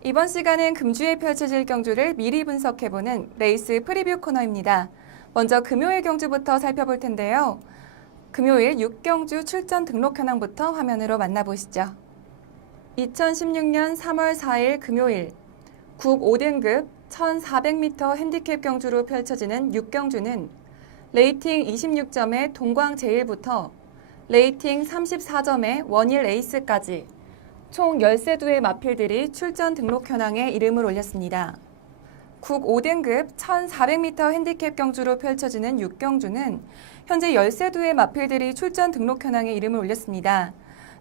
이번 시간은 금주에 펼쳐질 경주를 미리 분석해보는 레이스 프리뷰 코너입니다. 먼저 금요일 경주부터 살펴볼 텐데요. 금요일 6경주 출전 등록 현황부터 화면으로 만나보시죠. 2016년 3월 4일 금요일 국 5등급 1400m 핸디캡 경주로 펼쳐지는 6경주는 레이팅 26점의 동광제일부터 레이팅 34점의 원일 에이스까지 총 13두의 마필들이 출전 등록 현황에 이름을 올렸습니다. 국 5등급 1400m 핸디캡 경주로 펼쳐지는 6경주는 현재 13두의 마필들이 출전 등록 현황에 이름을 올렸습니다.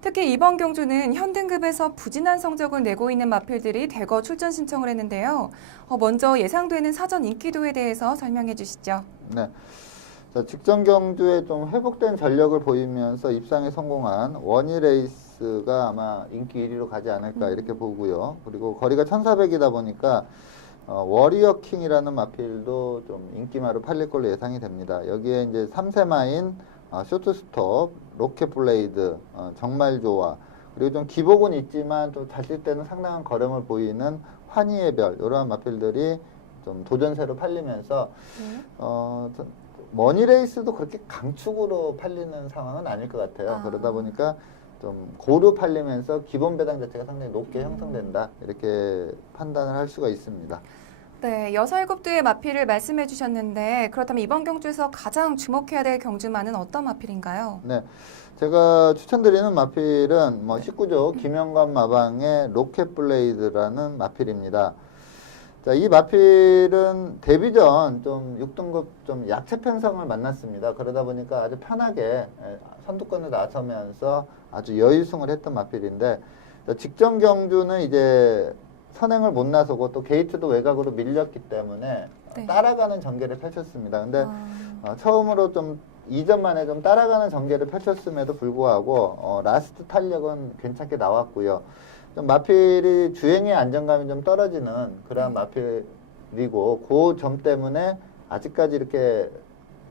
특히 이번 경주는 현등급에서 부진한 성적을 내고 있는 마필들이 대거 출전 신청을 했는데요. 먼저 예상되는 사전 인기도에 대해서 설명해 주시죠. 네. 자, 직전 경주에 좀 회복된 전력을 보이면서 입상에 성공한 원일 에이스가 아마 인기 1위로 가지 않을까 이렇게 보고요. 그리고 거리가 1400이다 보니까 워리어 킹이라는 마필도 좀 인기마로 팔릴 걸로 예상이 됩니다. 여기에 이제 3세마인 쇼트스톱, 로켓 블레이드, 정말 좋아, 그리고 좀 기복은 있지만 또 잤을 때는 상당한 걸음을 보이는 환희의 별, 이러한 마필들이 좀 도전세로 팔리면서 머니레이스도 그렇게 강축으로 팔리는 상황은 아닐 것 같아요. 아. 그러다 보니까 좀 고루 팔리면서 기본 배당 자체가 상당히 높게 형성된다. 이렇게 판단을 할 수가 있습니다. 네, 6, 7두의 마필을 말씀해 주셨는데 그렇다면 이번 경주에서 가장 주목해야 될 경주마는 어떤 마필인가요? 네. 제가 추천드리는 마필은 19조 김영관 마방의 로켓블레이드라는 마필입니다. 자, 이 마필은 데뷔 전 좀 6등급 좀 약체 편성을 만났습니다. 그러다 보니까 아주 편하게 선두권에 나서면서 아주 여유승을 했던 마필인데, 직전 경주는 이제 선행을 못 나서고 또 게이트도 외곽으로 밀렸기 때문에 네. 따라가는 전개를 펼쳤습니다. 근데 아, 처음으로 좀 2전 만에 좀 따라가는 전개를 펼쳤음에도 불구하고 라스트 탄력은 괜찮게 나왔고요. 좀 마필이 주행의 안정감이 좀 떨어지는 그러한 마필이고 그 점 때문에 아직까지 이렇게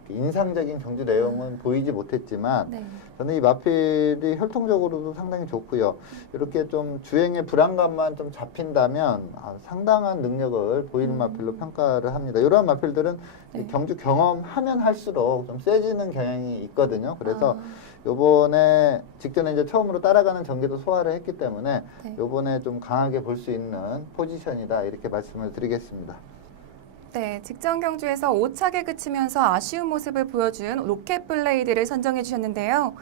인상적인 경주 내용은 보이지 못했지만 네. 저는 이 마필이 혈통적으로도 상당히 좋고요. 이렇게 좀 주행의 불안감만 좀 잡힌다면 상당한 능력을 보이는 마필로 평가를 합니다. 이러한 마필들은 네. 경주 경험하면 할수록 좀 세지는 경향이 있거든요. 그래서 아. 요번에 직전에 이제 처음으로 따라가는 전개도 소화를 했기 때문에 네. 요번에 좀 강하게 볼 수 있는 포지션이다 이렇게 말씀을 드리겠습니다. 네, 직전 경주에서 5착에 그치면서 아쉬운 모습을 보여준 로켓블레이드를 선정해 주셨는데요.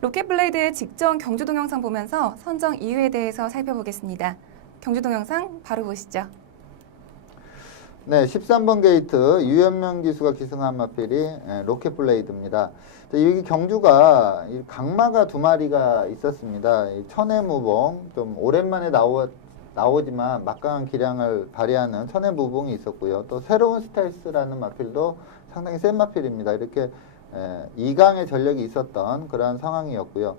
로켓블레이드의 직전 경주 동영상 보면서 선정 이유에 대해서 살펴보겠습니다. 경주 동영상 바로 보시죠. 네, 13번 게이트 유현명 기수가 기승한 마필이 로켓블레이드입니다. 여기 경주가 이 강마가 2마리가 있었습니다. 이 천혜무봉 좀 오랜만에 나오지만 막강한 기량을 발휘하는 천혜무봉이 있었고요. 또 새로운 스텔스라는 마필도 상당히 센 마필입니다. 이렇게 2강의 전력이 있었던 그러한 상황이었고요.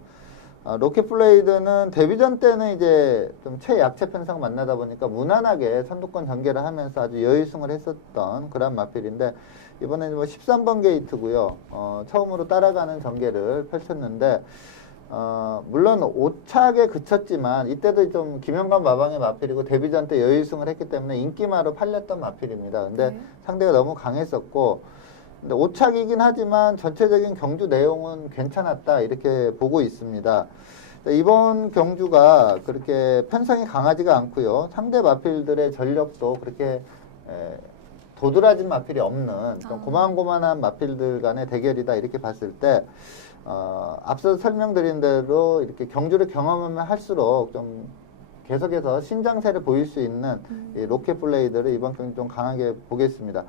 로켓블레이드는 데뷔전 때는 이제 좀 최약체 편성 만나다 보니까 무난하게 선두권 전개를 하면서 아주 여유승을 했었던 그런 마필인데 이번에는 13번 게이트고요. 처음으로 따라가는 전개를 펼쳤는데 물론 5착에 그쳤지만 이때도 좀 김영관 마방의 마필이고 데뷔전 때 여유승을 했기 때문에 인기마로 팔렸던 마필입니다. 근데 네. 상대가 너무 강했었고 근데 5착이긴 하지만 전체적인 경주 내용은 괜찮았다 이렇게 보고 있습니다. 이번 경주가 그렇게 편성이 강하지가 않고요. 상대 마필들의 전력도 그렇게 도드라진 마필이 없는 좀 고만고만한 마필들 간의 대결이다 이렇게 봤을 때 앞서 설명드린 대로 이렇게 경주를 경험하면 할수록 좀 계속해서 신장세를 보일 수 있는 이 로켓블레이드를 이번 경기 좀 강하게 보겠습니다.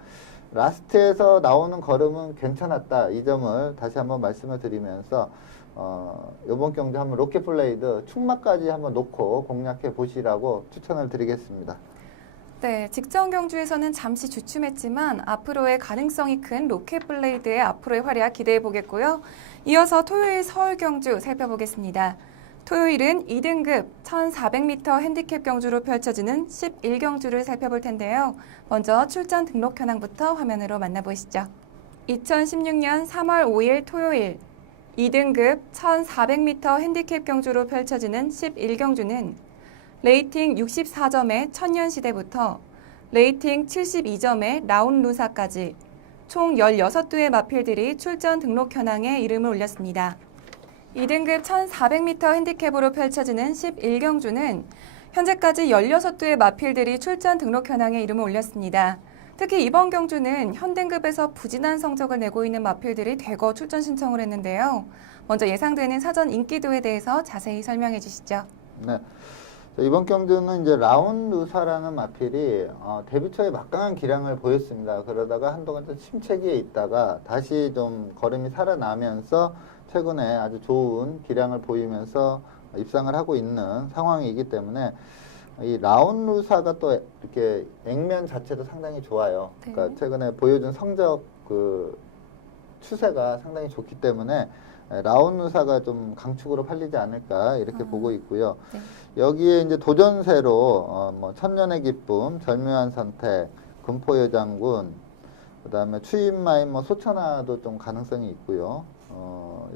라스트에서 나오는 걸음은 괜찮았다. 이 점을 다시 한번 말씀을 드리면서 이번 경주 한번 로켓블레이드 충마까지 한번 놓고 공략해 보시라고 추천을 드리겠습니다. 네, 직전 경주에서는 잠시 주춤했지만 앞으로의 가능성이 큰 로켓블레이드의 앞으로의 활약 기대해 보겠고요. 이어서 토요일 서울 경주 살펴보겠습니다. 토요일은 2등급 1400m 핸디캡 경주로 펼쳐지는 11경주를 살펴볼 텐데요. 먼저 출전 등록 현황부터 화면으로 만나보시죠. 2016년 3월 5일 토요일 2등급 1400m 핸디캡 경주로 펼쳐지는 11경주는 레이팅 64점의 천년시대부터 레이팅 72점의 라운루사까지 총 16두의 마필들이 출전 등록 현황에 이름을 올렸습니다. 2등급 1400m 핸디캡으로 펼쳐지는 11경주는 현재까지 16두의 마필들이 출전 등록 현황에 이름을 올렸습니다. 특히 이번 경주는 현등급에서 부진한 성적을 내고 있는 마필들이 대거 출전 신청을 했는데요. 먼저 예상되는 사전 인기도에 대해서 자세히 설명해 주시죠. 네. 이번 경주는 이제 라운루사라는 마필이 데뷔 초에 막강한 기량을 보였습니다. 그러다가 한동안 좀 침체기에 있다가 다시 좀 걸음이 살아나면서 최근에 아주 좋은 기량을 보이면서 입상을 하고 있는 상황이기 때문에 이 라운루사가 또 이렇게 액면 자체도 상당히 좋아요. 네. 그러니까 최근에 보여준 성적 그 추세가 상당히 좋기 때문에 라운루사가 좀 강축으로 팔리지 않을까 이렇게 보고 있고요. 네. 여기에 이제 도전세로 천년의 기쁨, 절묘한 선택, 금포여장군, 그다음에 추임마인 소천하도 좀 가능성이 있고요.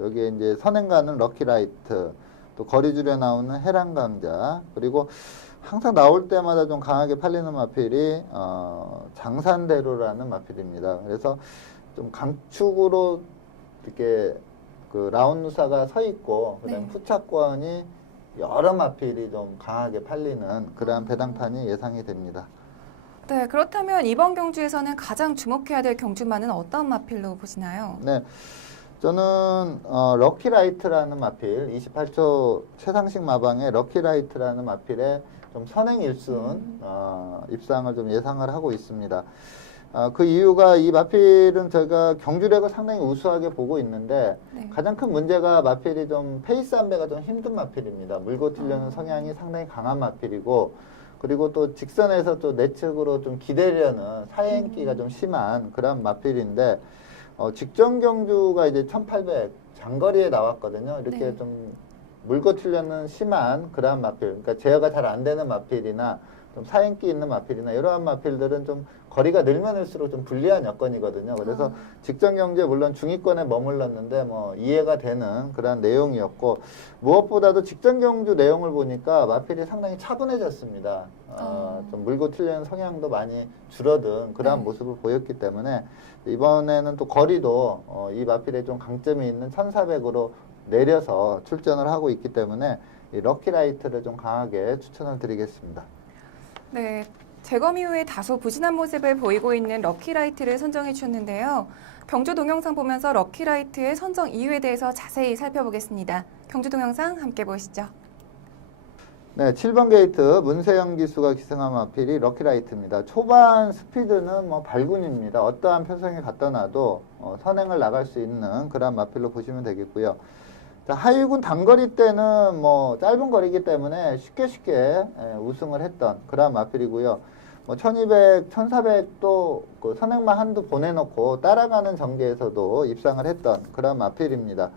여기에 이제 선행가는 럭키라이트, 또 거리 줄여 나오는 해랑강자, 그리고 항상 나올 때마다 좀 강하게 팔리는 마필이 장산대로라는 마필입니다. 그래서 좀 강축으로 이렇게 그 라운누사가 서 있고 그다음 네. 후차권이 여러 마필이 좀 강하게 팔리는 그러한 배당판이 예상이 됩니다. 네, 그렇다면 이번 경주에서는 가장 주목해야 될 경주마는 어떤 마필로 보시나요? 네, 저는 럭키라이트라는 마필 28초 최상식 마방의 럭키라이트라는 마필에 좀 선행 1순 입상을 좀 예상을 하고 있습니다. 그 이유가 이 마필은 저희가 경주력을 상당히 우수하게 보고 있는데 네. 가장 큰 문제가 마필이 좀 페이스 안배가 좀 힘든 마필입니다. 물고 튀려는 성향이 상당히 강한 마필이고 그리고 또 직선에서 또 내측으로 좀 기대려는 사행기가 좀 심한 그런 마필인데 직전 경주가 이제 1800 장거리에 나왔거든요. 이렇게 네. 좀 물고 튀려는 심한 그러한 마필, 그러니까 제어가 잘 안 되는 마필이나 좀 사행기 있는 마필이나 이러한 마필들은 좀 거리가 늘면 늘수록 좀 불리한 여건이거든요. 그래서 직전 경주에 물론 중위권에 머물렀는데 뭐 이해가 되는 그런 내용이었고 무엇보다도 직전 경주 내용을 보니까 마필이 상당히 차분해졌습니다. 좀 물고 튀려는 성향도 많이 줄어든 그러한 네. 모습을 보였기 때문에 이번에는 또 거리도 이 마필에 좀 강점이 있는 1400으로 내려서 출전을 하고 있기 때문에 이 럭키라이트를 좀 강하게 추천을 드리겠습니다. 네, 재검 이후에 다소 부진한 모습을 보이고 있는 럭키라이트를 선정해 주셨는데요. 경주 동영상 보면서 럭키라이트의 선정 이유에 대해서 자세히 살펴보겠습니다. 경주 동영상 함께 보시죠. 네, 7번 게이트 문세영 기수가 기승한 마필이 럭키라이트입니다. 초반 스피드는 뭐 발군입니다. 어떠한 편성에 갖다 놔도 선행을 나갈 수 있는 그런 마필로 보시면 되겠고요. 자, 하위군 단거리 때는 뭐 짧은 거리이기 때문에 쉽게 우승을 했던 그런 마필이고요. 뭐 1200, 1400도 그 선행만 한두 보내놓고 따라가는 전개에서도 입상을 했던 그런 마필입니다.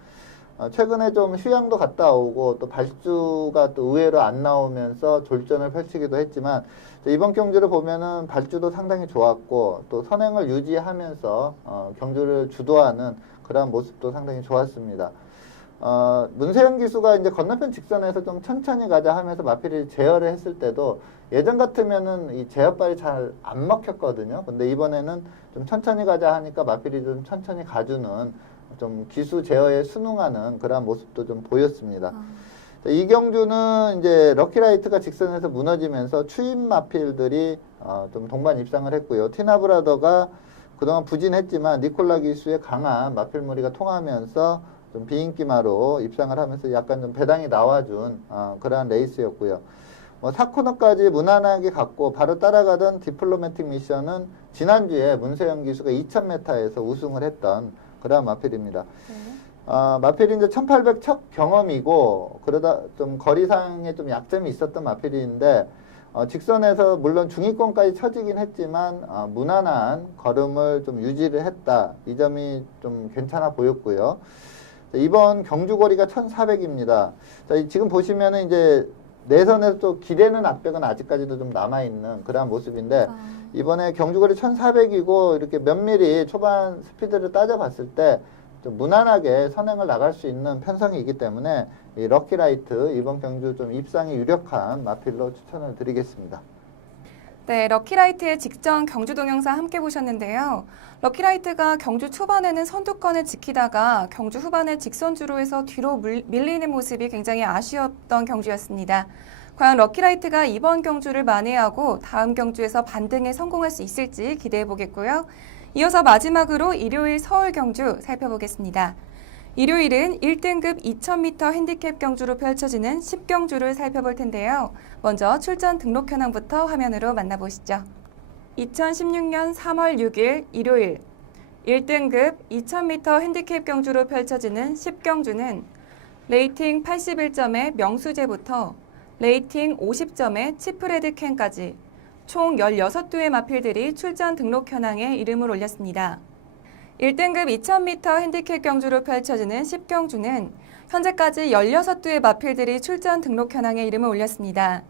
최근에 좀 휴양도 갔다 오고 또 발주가 또 의외로 안 나오면서 졸전을 펼치기도 했지만 이번 경주를 보면은 발주도 상당히 좋았고 또 선행을 유지하면서 경주를 주도하는 그런 모습도 상당히 좋았습니다. 문세영 기수가 이제 건너편 직선에서 좀 천천히 가자 하면서 마필이 제어를 했을 때도 예전 같으면은 이 제어발이 잘 안 먹혔거든요. 근데 이번에는 좀 천천히 가자 하니까 마필이 좀 천천히 가주는 좀 기수 제어에 순응하는 그런 모습도 좀 보였습니다. 이 경주는 이제 럭키라이트가 직선에서 무너지면서 추임 마필들이 좀 동반 입상을 했고요. 티나브라더가 그동안 부진했지만 니콜라 기수의 강한 마필 무리가 통하면서 좀 비인기마로 입상을 하면서 약간 좀 배당이 나와준 그러한 레이스였고요. 뭐 4코너까지 무난하게 갔고 바로 따라가던 디플로매틱 미션은 지난주에 문세영 기수가 2000m에서 우승을 했던 그러한 마필입니다. 마필이 이제 1800 첫 경험이고 그러다 좀 거리상에 좀 약점이 있었던 마필인데 직선에서 물론 중위권까지 처지긴 했지만 무난한 걸음을 좀 유지를 했다. 이 점이 좀 괜찮아 보였고요. 이번 경주 거리가 1400입니다. 지금 보시면은 이제 내선에서 또 기대는 압박은 아직까지도 좀 남아있는 그러한 모습인데 이번에 경주거리 1400이고 이렇게 면밀히 초반 스피드를 따져봤을 때 좀 무난하게 선행을 나갈 수 있는 편성이기 때문에 이 럭키라이트 이번 경주 좀 입상이 유력한 마필로 추천을 드리겠습니다. 네, 럭키라이트의 직전 경주 동영상 함께 보셨는데요. 럭키라이트가 경주 초반에는 선두권을 지키다가 경주 후반에 직선주로 해서 뒤로 밀리는 모습이 굉장히 아쉬웠던 경주였습니다. 과연 럭키라이트가 이번 경주를 만회하고 다음 경주에서 반등에 성공할 수 있을지 기대해 보겠고요. 이어서 마지막으로 일요일 서울 경주 살펴보겠습니다. 일요일은 1등급 2000m 핸디캡 경주로 펼쳐지는 10경주를 살펴볼 텐데요. 먼저 출전 등록 현황부터 화면으로 만나보시죠. 2016년 3월 6일 일요일 1등급 2000m 핸디캡 경주로 펼쳐지는 10경주는 레이팅 81점의 명수제부터 레이팅 50점의 치프레드 캔까지 총 16두의 마필들이 출전 등록 현황에 이름을 올렸습니다. 1등급 2000m 핸디캡 경주로 펼쳐지는 10경주는 현재까지 16두의 마필들이 출전 등록 현황에 이름을 올렸습니다.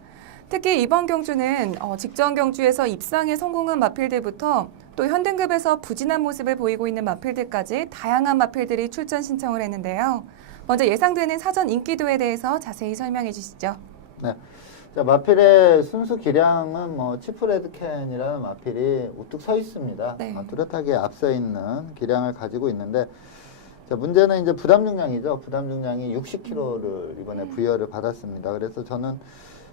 특히 이번 경주는 직전 경주에서 입상에 성공한 마필들부터 또 현등급에서 부진한 모습을 보이고 있는 마필들까지 다양한 마필들이 출전 신청을 했는데요. 먼저 예상되는 사전 인기도에 대해서 자세히 설명해 주시죠. 네. 자, 마필의 순수 기량은 뭐 치프레드캔이라는 마필이 우뚝 서 있습니다. 네. 뚜렷하게 앞서 있는 기량을 가지고 있는데, 자, 문제는 이제 부담 중량이죠. 부담 중량이 60kg를 이번에 부여를 받았습니다. 그래서 저는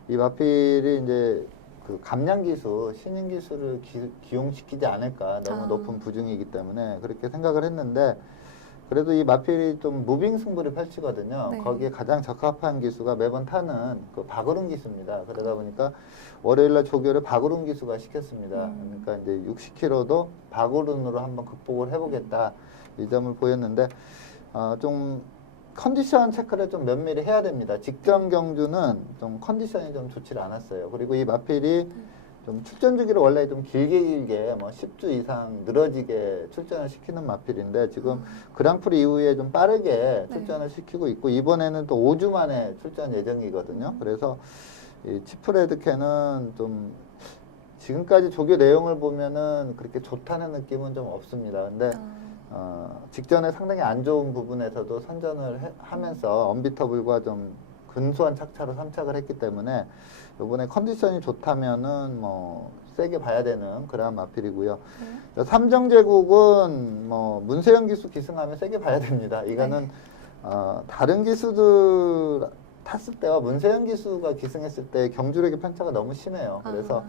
이 마필이 이제 그 감량 기수, 신인 기수를 기용시키지 않을까. 너무 높은 부중이기 때문에 그렇게 생각을 했는데, 그래도 이 마필이 좀 무빙 승부를 펼치거든요. 네. 거기에 가장 적합한 기수가 매번 타는 그 박으름 기수입니다. 그러다 보니까 월요일날 조교를 박으름 기수가 시켰습니다. 그러니까 이제 60kg도 박으름으로 한번 극복을 해보겠다. 이 점을 보였는데, 좀 컨디션 체크를 좀 면밀히 해야 됩니다. 직전 경주는 좀 컨디션이 좀 좋지 않았어요. 그리고 이 마필이 좀 출전 주기를 원래 좀 길게 뭐 10주 이상 늘어지게 출전을 시키는 마필인데, 지금 그랑프리 이후에 좀 빠르게 출전을 시키고 있고, 이번에는 또 5주 만에 출전 예정이거든요. 그래서 이 치프레드캔은 좀 지금까지 조교 내용을 보면은 그렇게 좋다는 느낌은 좀 없습니다. 근데 직전에 상당히 안 좋은 부분에서도 선전을 하면서 언비터블과 좀 근소한 착차로 선착을 했기 때문에 이번에 컨디션이 좋다면은 뭐 세게 봐야 되는 그런 마필이고요. 삼정제국은 뭐 문세영 기수 기승하면 세게 봐야 됩니다. 이거는 다른 기수들 탔을 때와 문세영 기수가 기승했을 때 경주력의 편차가 너무 심해요. 그래서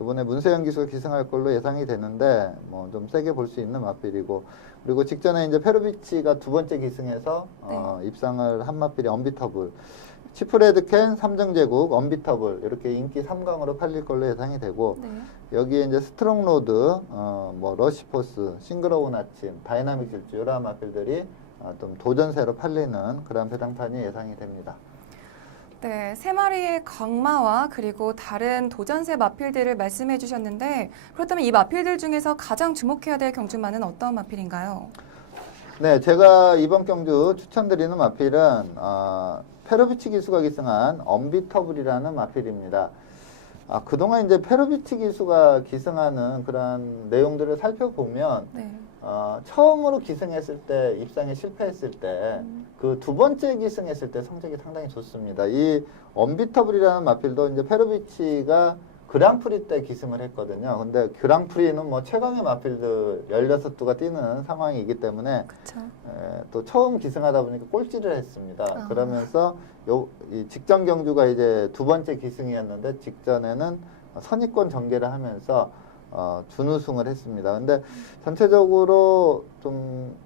이번에 문세영 기수가 기승할 걸로 예상이 되는데, 뭐 좀 세게 볼 수 있는 마필이고, 그리고 직전에 이제 페로비치가 두 번째 기승해서 입상을 한 마필이 언비터블, 치프레드캔, 삼정제국, 언비터블 이렇게 인기 3강으로 팔릴 걸로 예상이 되고, 여기에 이제 스트롱로드, 뭐 러시포스, 싱그러운 아침, 다이나믹 질주 이런 마필들이 좀 도전세로 팔리는 그런 배당판이 예상이 됩니다. 네, 세 마리의 강마와 그리고 다른 도전세 마필들을 말씀해 주셨는데, 그렇다면 이 마필들 중에서 가장 주목해야 될 경주마는 어떤 마필인가요? 네, 제가 이번 경주 추천드리는 마필은 페로비치 기수가 기승한 언비터블이라는 마필입니다. 그동안 이제 페로비치 기수가 기승하는 그런 내용들을 살펴보면 처음으로 기승했을 때, 입상에 실패했을 때, 그 두 번째 기승했을 때 성적이 상당히 좋습니다. 이 언비터블이라는 마필도 이제 페로비치가 그랑프리 때 기승을 했거든요. 근데 그랑프리는 뭐 최강의 마필들 16두가 뛰는 상황이기 때문에 또 처음 기승하다 보니까 꼴찌를 했습니다. 그러면서 이 직전 경주가 이제 두 번째 기승이었는데, 직전에는 선입권 전개를 하면서 준우승을 했습니다. 근데 전체적으로 좀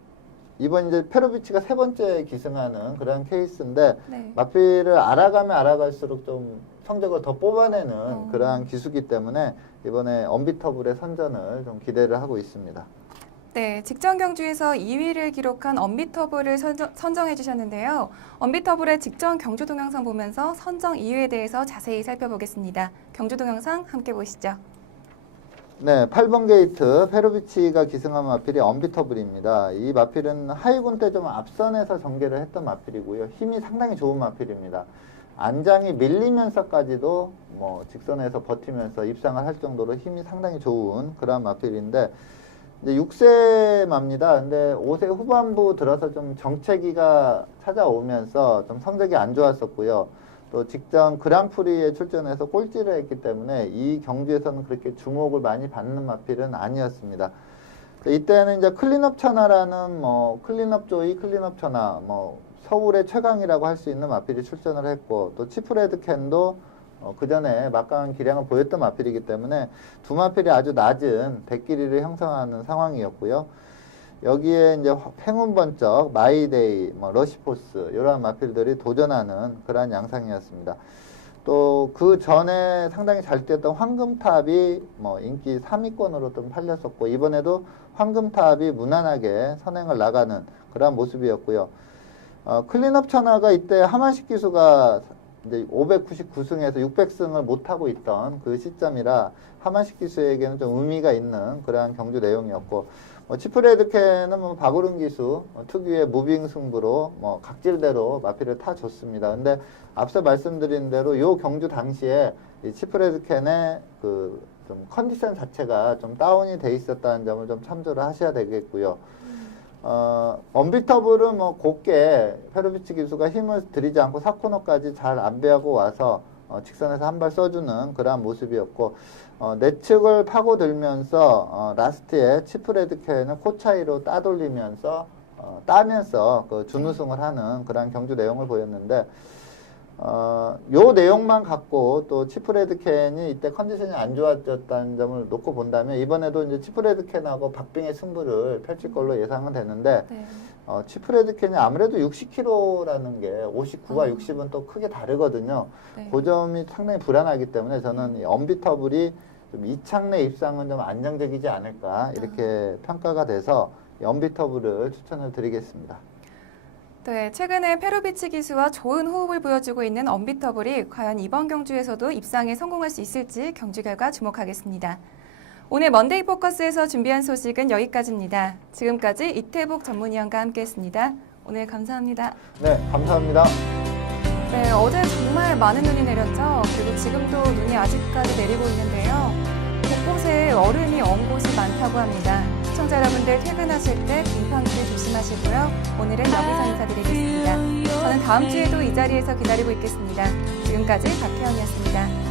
이번 이제 페로비치가 세 번째 기승하는 그런 케이스인데, 마필을 알아가면 알아갈수록 좀 성적을 더 뽑아내는 그러한 기수기 때문에 이번에 언비터블의 선전을 좀 기대를 하고 있습니다. 네, 직전 경주에서 2위를 기록한 언비터블을 선정해 주셨는데요. 언비터블의 직전 경주 동영상 보면서 선정 이유에 대해서 자세히 살펴보겠습니다. 경주 동영상 함께 보시죠. 네, 8번 게이트 페로비치가 기승한 마필이 언비터블입니다. 이 마필은 하이군 때 좀 앞선에서 전개를 했던 마필이고요. 힘이 상당히 좋은 마필입니다. 안장이 밀리면서까지도 뭐 직선에서 버티면서 입상을 할 정도로 힘이 상당히 좋은 그런 마필인데, 이제 6세 마입니다. 근데 5세 후반부 들어서 좀 정체기가 찾아오면서 좀 성적이 안 좋았었고요. 또 직전 그랑프리에 출전해서 꼴찌를 했기 때문에 이 경주에서는 그렇게 주목을 많이 받는 마필은 아니었습니다. 이때는 이제 클린업 천하라는 뭐 클린업 조이, 클린업 천하, 뭐 서울의 최강이라고 할 수 있는 마필이 출전을 했고, 또 치프레드캔도 그 전에 막강한 기량을 보였던 마필이기 때문에 두 마필이 아주 낮은 대끼리를 형성하는 상황이었고요. 여기에 이제 행운번쩍, 마이데이, 뭐 러시포스 이러한 마필들이 도전하는 그러한 양상이었습니다. 또 그 전에 상당히 잘 뛰었던 황금탑이 뭐 인기 3위권으로 좀 팔렸었고, 이번에도 황금탑이 무난하게 선행을 나가는 그러한 모습이었고요. 클린업 천하가 이때 하만식 기수가 이제 599승에서 600승을 못하고 있던 그 시점이라 하만식 기수에게는 좀 의미가 있는 그러한 경주 내용이었고, 치프레드캔은 뭐 박우른 기수 특유의 무빙 승부로 뭐 각질대로 마필을 타줬습니다. 근데 앞서 말씀드린 대로 요 경주 당시에 이 치프레드캔의 그 좀 컨디션 자체가 좀 다운이 돼 있었다는 점을 좀 참조를 하셔야 되겠고요. 언비터블은 뭐 곱게 페로비치 기수가 힘을 들이지 않고 4코너까지 잘 안배하고 와서 직선에서 한 발 써주는 그러한 모습이었고, 내측을 파고들면서 라스트에 치프레드켄을 코 차이로 따돌리면서 따면서 그 준우승을 하는 그러한 경주 내용을 보였는데, 요 내용만 갖고 또 치프레드켄이 이때 컨디션이 안 좋아졌다는 점을 놓고 본다면, 이번에도 이제 치프레드켄하고 박빙의 승부를 펼칠 걸로 예상은 되는데, 네. 치프레드켄이 아무래도 60kg라는 게 59와 60은 또 크게 다르거든요. 네. 그 점이 상당히 불안하기 때문에 저는 이 언비터블이 좀 이창래 입상은 좀 안정적이지 않을까 이렇게 평가가 돼서 언비터블을 추천을 드리겠습니다. 네, 최근에 페로비치 기수와 좋은 호흡을 보여주고 있는 언비터블이 과연 이번 경주에서도 입상에 성공할 수 있을지 경주 결과 주목하겠습니다. 오늘 먼데이 포커스에서 준비한 소식은 여기까지입니다. 지금까지 이태복 전문위원과 함께했습니다. 오늘 감사합니다. 네, 감사합니다. 네, 어제 정말 많은 눈이 내렸죠. 그리고 지금도 눈이 아직까지 내리고 있는데요. 곳곳에 얼음이 엉 곳이 많다고 합니다. 시청자 여러분들 퇴근하실 때 빙판길 조심하시고요. 오늘은 여기서 인사드리겠습니다. 저는 다음 주에도 이 자리에서 기다리고 있겠습니다. 지금까지 박혜원이었습니다.